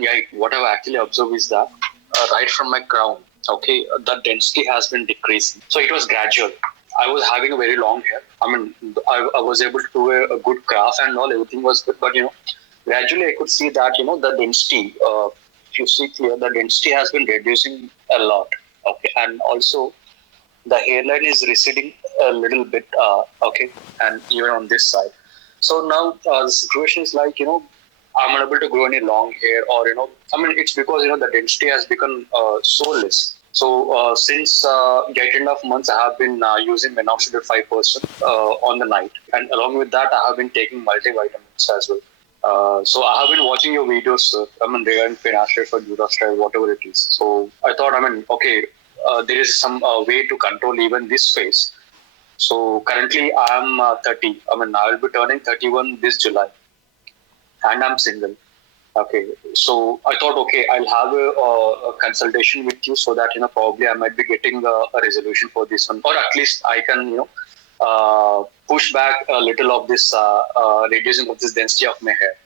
2008, what I've actually observed is that right from my crown, okay, the density has been decreasing. So it was gradual. I was having a very long hair. I was able to do a good craft and all, everything was good. But, gradually I could see that, the density, if you see clear, the density has been reducing a lot. Okay. And also the hairline is receding a little bit. Okay. And even on this side. So now the situation is like, I'm unable to grow any long hair or, it's because, the density has become so less. So since 8.5 months, I have been using Minoxidil 5% on the night. And along with that, I have been taking multivitamins as well. So I have been watching your videos, regarding Finasteride for Dosage, whatever it is. So I thought, okay, there is some way to control even this phase. So currently I am 30. I will be turning 31 this July. And I'm single. Okay, so I thought, okay, I'll have a consultation with you so that, probably I might be getting a resolution for this one. Or at least I can, push back a little of this reducing of this density of my hair.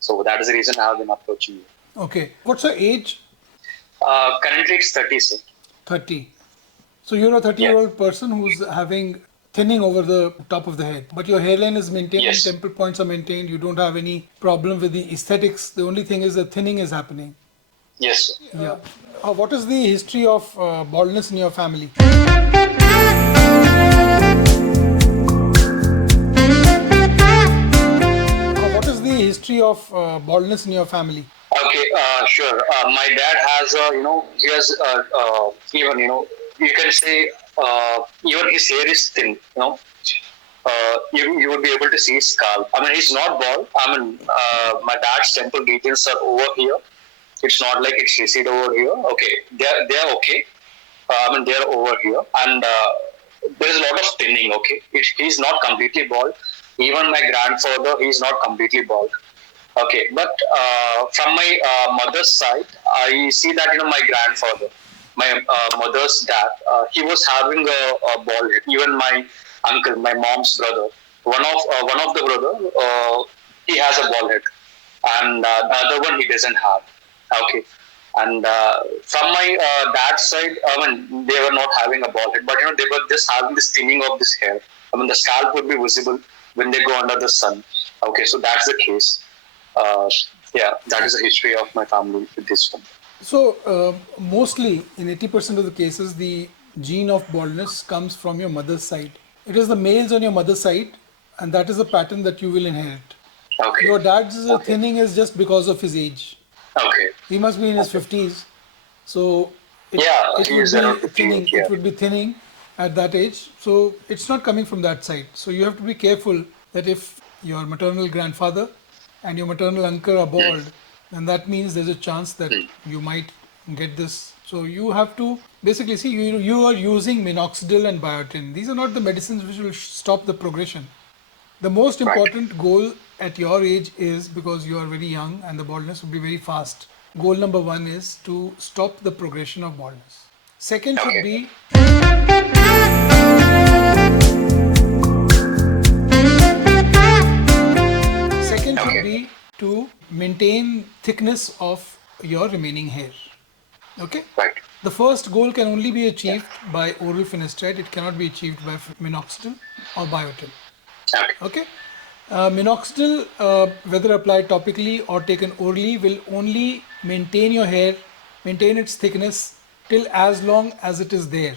So that is the reason I have been approaching you. Okay. What's your age? Currently it's 30, sir. 30. So you're a 30-year-old person who's having thinning over the top of the head, but your hairline is maintained, Yes. temple points are maintained, you don't have any problem with the aesthetics. The only thing is the thinning is happening. Yes, sir. Yeah. What is the history of baldness in your family? What is the history of baldness in your family? Okay, sure. My dad has, he has even, you can say, even his hair is thin, you would be able to see his scalp. He's not bald. My dad's temple regions are over here. It's not like it's receded over here. Okay, they're okay. They're over here. And there's a lot of thinning, okay? He's not completely bald. Even my grandfather, he's not completely bald. Okay, but from my mother's side, I see that my grandfather, my mother's dad, he was having a bald head. Even my uncle, my mom's brother, one of the brother, he has a bald head, and the other one he doesn't have. Okay, and from my dad's side, they were not having a bald head, but they were just having this thinning of this hair. The scalp would be visible when they go under the sun. Okay, so that's the case. That is the history of my family with this one. So, mostly in 80% of the cases, the gene of baldness comes from your mother's side. It is the males on your mother's side, and that is a pattern that you will inherit. Okay. Your dad's thinning is just because of his age. Okay. He must be in his 50s. So, it would be thinning at that age. So, it's not coming from that side. So, you have to be careful that if your maternal grandfather and your maternal uncle are bald, then that means there's a chance that you might get this. So you have to basically see, you are using minoxidil and biotin. These are not the medicines which will stop the progression. The most important goal at your age is, because you are very young and the baldness will be very fast, goal number 1 is to stop the progression of baldness. Second should be to maintain thickness of your remaining hair. Okay? Right. The first goal can only be achieved by oral finasteride. It cannot be achieved by minoxidil or biotin. Okay? Minoxidil, whether applied topically or taken orally, will only maintain your hair, maintain its thickness till as long as it is there.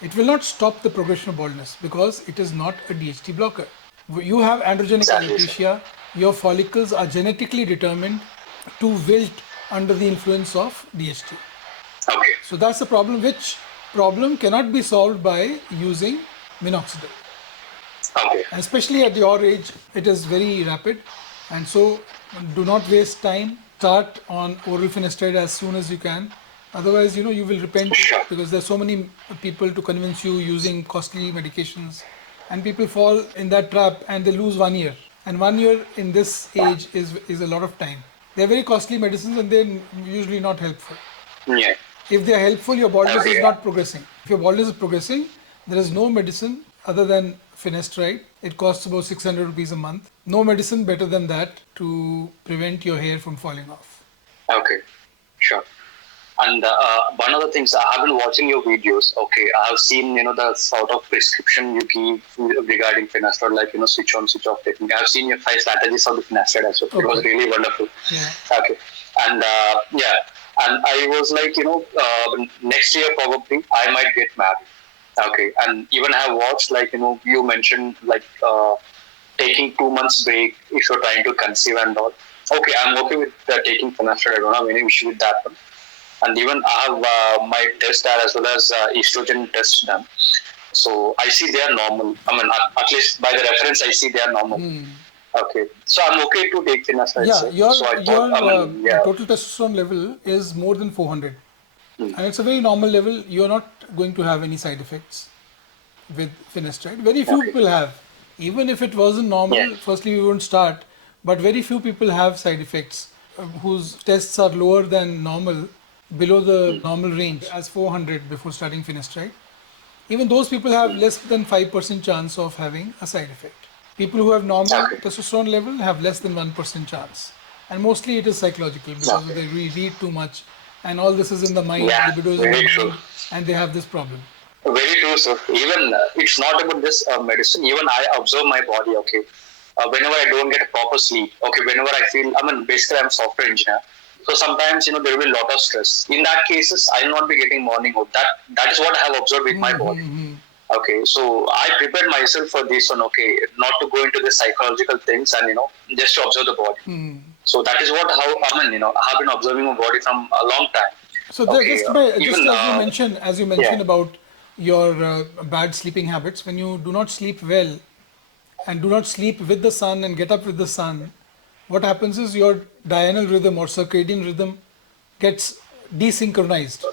It will not stop the progression of baldness because it is not a DHT blocker. You have androgenic alopecia. Your follicles are genetically determined to wilt under the influence of DHT. Okay. So that's the problem, which problem cannot be solved by using minoxidil. Okay. Especially at your age, it is very rapid, and so do not waste time. Start on oral finasteride as soon as you can. Otherwise, you will repent, because there's so many people to convince you using costly medications, and people fall in that trap and they lose 1 year. And 1 year in this age is a lot of time. They're very costly medicines and they're usually not helpful. Yeah. If they're helpful, your baldness is not progressing. If your baldness is progressing, there is no medicine other than Finasteride. It costs about 600 rupees a month. No medicine better than that to prevent your hair from falling off. Okay, sure. And one of the things, I have been watching your videos. Okay, I have seen the sort of prescription you give regarding finasteride, like switch on, switch off technique. I have seen your 5 strategies of the finasteride as well. Okay. It was really wonderful. Yeah. Okay, and and I was like, next year probably I might get married. Okay, and even I have watched, like you mentioned, like taking 2 months break if you're trying to conceive and all. Okay, I'm okay with taking finasteride. I don't have any issue with that one. And even I have my test as well as estrogen test done. So I see they are normal. I mean, at least by the reference, I see they are normal. Okay, so I'm okay to take finasteride. Yeah, your so I thought, total testosterone level is more than 400, and it's a very normal level. You're not going to have any side effects with finasteride. Very few people have. Even if it wasn't normal, firstly we wouldn't start. But very few people have side effects whose tests are lower than normal, below the normal range as 400 before starting finasteride. Even those people have less than 5% chance of having a side effect. People who have normal testosterone level have less than 1% chance. And mostly it is psychological because they read too much and all this is in the mind, libido is in the mind, and they have this problem. Very true, sir. Even it's not about this medicine. Even I observe my body. Okay, whenever I don't get proper sleep. Okay, whenever I feel, I mean, basically I'm a software engineer. So sometimes there will be a lot of stress. In that cases, I'll not be getting morning wood. That is what I have observed with my body. Okay, so I prepared myself for this one. Okay, not to go into the psychological things and just to observe the body. So that is what how I have been observing my body from a long time. So just as you mentioned about your bad sleeping habits, when you do not sleep well and do not sleep with the sun and get up with the sun, what happens is your diurnal rhythm or circadian rhythm gets desynchronized.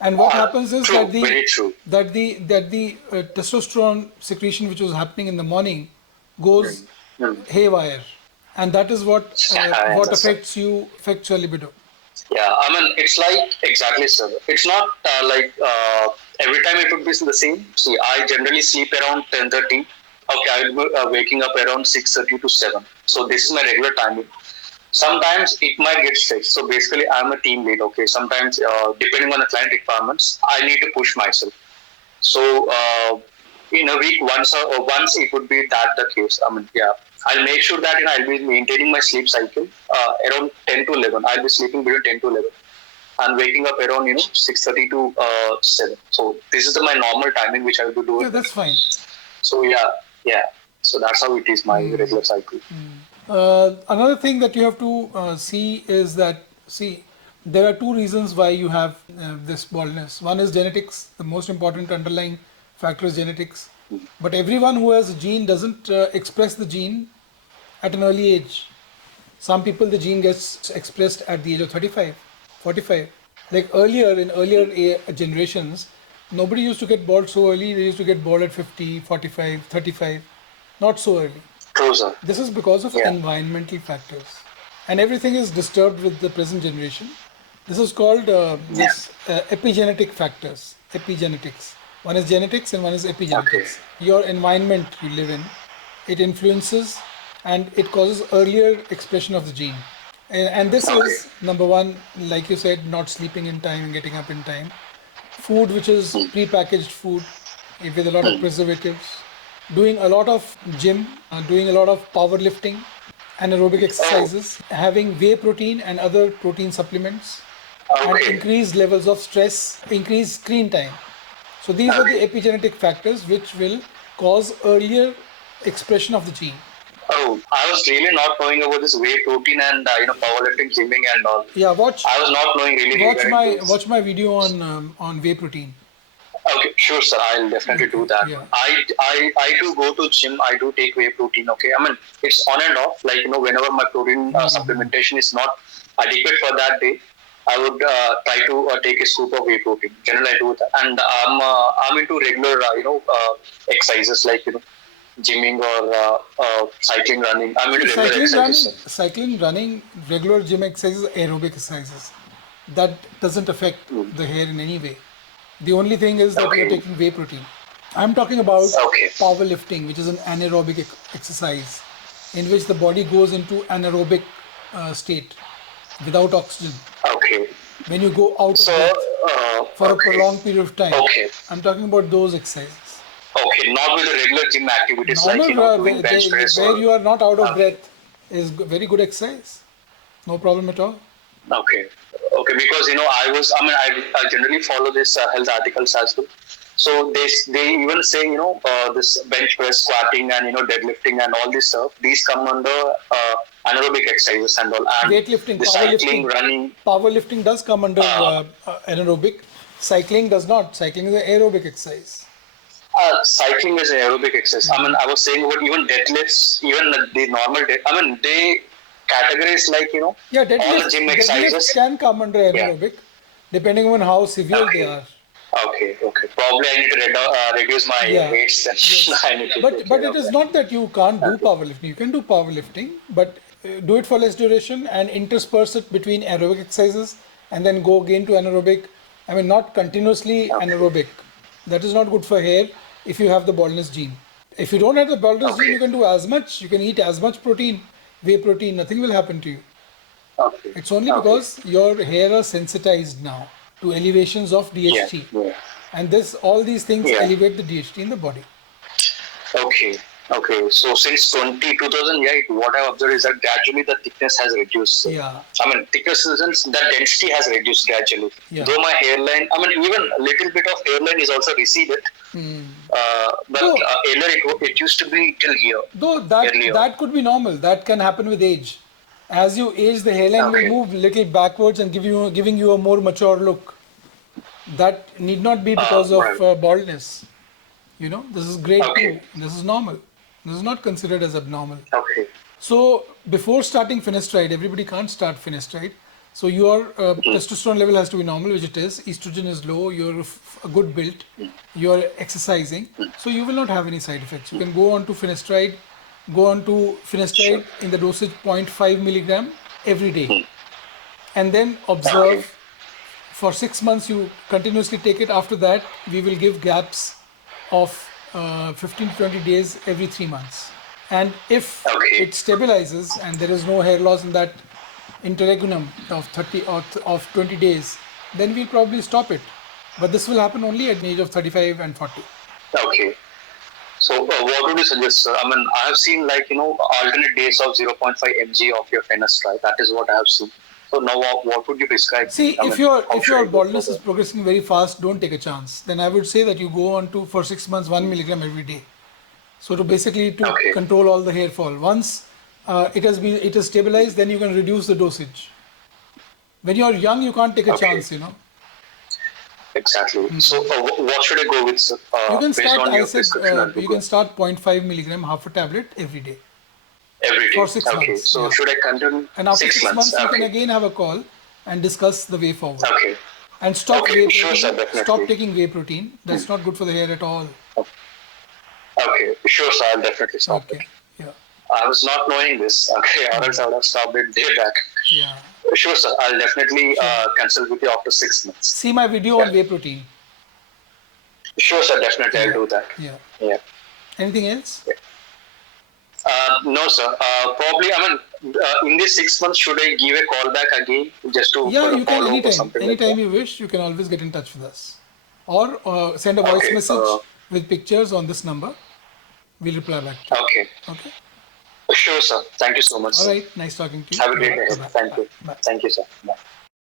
And what happens is that the testosterone secretion which was happening in the morning goes haywire, and that is what affects your libido. Yeah, I mean, it's like, exactly, sir. It's not every time it would be the same. See, I generally sleep around 10:30. Okay, I'll be waking up around 6:30 to 7. So this is my regular timing. Sometimes it might get stretched. So basically, I'm a team lead. Okay, sometimes depending on the client requirements, I need to push myself. So in a week, once it would be that the case. I mean, I'll make sure that I'll be maintaining my sleep cycle around 10 to 11. I'll be sleeping between 10 to 11 and waking up around 6:30 to 7. So this is my normal timing which I will be doing. Yeah, that's fine. So so that's how it is, my regular cycle. Another thing that you have to see is that there are two reasons why you have this baldness. One is genetics. The most important underlying factor is genetics. But everyone who has a gene doesn't express the gene at an early age. Some people, the gene gets expressed at the age of 35, 45. Like in earlier generations, nobody used to get bald so early. They used to get bald at 50, 45, 35. Not so early. True, sir. This is because of environmental factors. And everything is disturbed with the present generation. This is called epigenetic factors, epigenetics. One is genetics and one is epigenetics. Your environment you live in, it influences and it causes earlier expression of the gene. And this is, number one, like you said, not sleeping in time and getting up in time. Food which is pre-packaged food with a lot of preservatives. Doing a lot of gym, doing a lot of powerlifting, anaerobic exercises, having whey protein and other protein supplements, and increased levels of stress, increased screen time. So these are the epigenetic factors which will cause earlier expression of the gene. Oh, I was really not knowing about this whey protein and powerlifting, gymming and all. Yeah, I was not knowing really. Watch my video on whey protein. Okay, sure, sir. I'll definitely do that. Yeah. I do go to gym. I do take whey protein. Okay, I mean it's on and off. Like whenever my protein supplementation is not adequate for that day, I would try to take a scoop of whey protein. Generally, I do that, and I'm into regular exercises like gymming or cycling, running. I'm into regular exercises. Cycling, running, regular gym exercises, aerobic exercises. That doesn't affect the hair in any way. The only thing is that you're taking whey protein. I'm talking about powerlifting, which is an anaerobic exercise in which the body goes into anaerobic state. without oxygen. Okay. When you go out So, of breath for a prolonged period of time. Okay. I'm talking about those exercises. Okay, not with the regular gym activities like Normal, doing bench press where or. you are not out of breath is very good exercise. No problem at all. Okay. Okay, because I generally follow this health articles as well. So they even say this bench press, squatting, and deadlifting and all this stuff. These come under anaerobic exercises and all, and Weightlifting, the cycling, running. Powerlifting does come under anaerobic. Cycling does not. Cycling is an aerobic exercise. Cycling is an aerobic exercise. I mean, I was saying about even deadlifts, even the normal they categorize like all the gym exercises. Deadlifts can come under anaerobic, depending on how severe they are. Okay. Probably I need to reduce my weights. Yes. I need to But it is not that you can't do powerlifting. You can do powerlifting, but do it for less duration and intersperse it between aerobic exercises and then go again to anaerobic. I mean, not continuously anaerobic. That is not good for hair if you have the baldness gene. If you don't have the baldness gene, you can do as much. You can eat as much protein, whey protein. Nothing will happen to you. Okay. It's only because your hair are sensitized now to elevations of DHT. Yeah. And all these things elevate the DHT in the body. Okay. So since 2000, what I've observed is that gradually the thickness has reduced. Yeah. I mean, thickness in the sense that density has reduced gradually. Yeah. Though my hairline, I mean, even a little bit of hairline is also receded. But earlier it used to be till here. Though that could be normal. That can happen with age. As you age, the hairline will move little backwards and giving you a more mature look. That need not be because of baldness. This is great too. This is normal. This is not considered as abnormal. Okay. So before starting Finasteride, everybody can't start Finasteride. So your testosterone level has to be normal, which it is. Estrogen is low. You're a good build. You're exercising. So you will not have any side effects. You can go on to Finasteride. In the dosage 0.5 milligram every day. And then observe for 6 months. You continuously take it. After that, we will give gaps of 15 to 20 days every 3 months. And if it stabilizes and there is no hair loss in that interregnum of 30 or of 20 days, then we'll probably stop it. But this will happen only at the age of 35 and 40. Okay. So what would you suggest, sir? I mean, I have seen alternate days of 0.5 mg of your Finasteride. That is what I have seen. So now what would you prescribe? See, if your baldness is progressing very fast, don't take a chance. Then I would say that you go on to for 6 months 1 milligram every day. So to control all the hair fall. Once it is stabilized, then you can reduce the dosage. When you are young, you can't take a chance, Exactly. So what should I go with, sir? You can start. You can start 0.5 milligram, half a tablet every day. Every day. For 6 months. Okay. So should I continue? And after 6 months, you can again have a call and discuss the way forward. Okay. And stop whey protein. Sure, sir, definitely. Stop taking whey protein. That's not good for the hair at all. Okay. Sure, sir. I'll definitely stop it. Yeah. I was not knowing this. Okay. Or else I would have stopped it day back. Yeah. Sure, sir. I'll definitely consult with you after 6 months. See my video on whey protein. Sure, sir. Definitely, I'll do that. Yeah. Anything else? Yeah. No, sir. Probably, in these 6 months, should I give a call back again just to you can anytime. Anytime like you wish, you can always get in touch with us. Or send a voice message with pictures on this number. We'll reply back to you. Okay. Sure, sir. Thank you so much. All right. Nice talking to you. Have a great day. Thank you. Bye. Thank you, sir. Bye.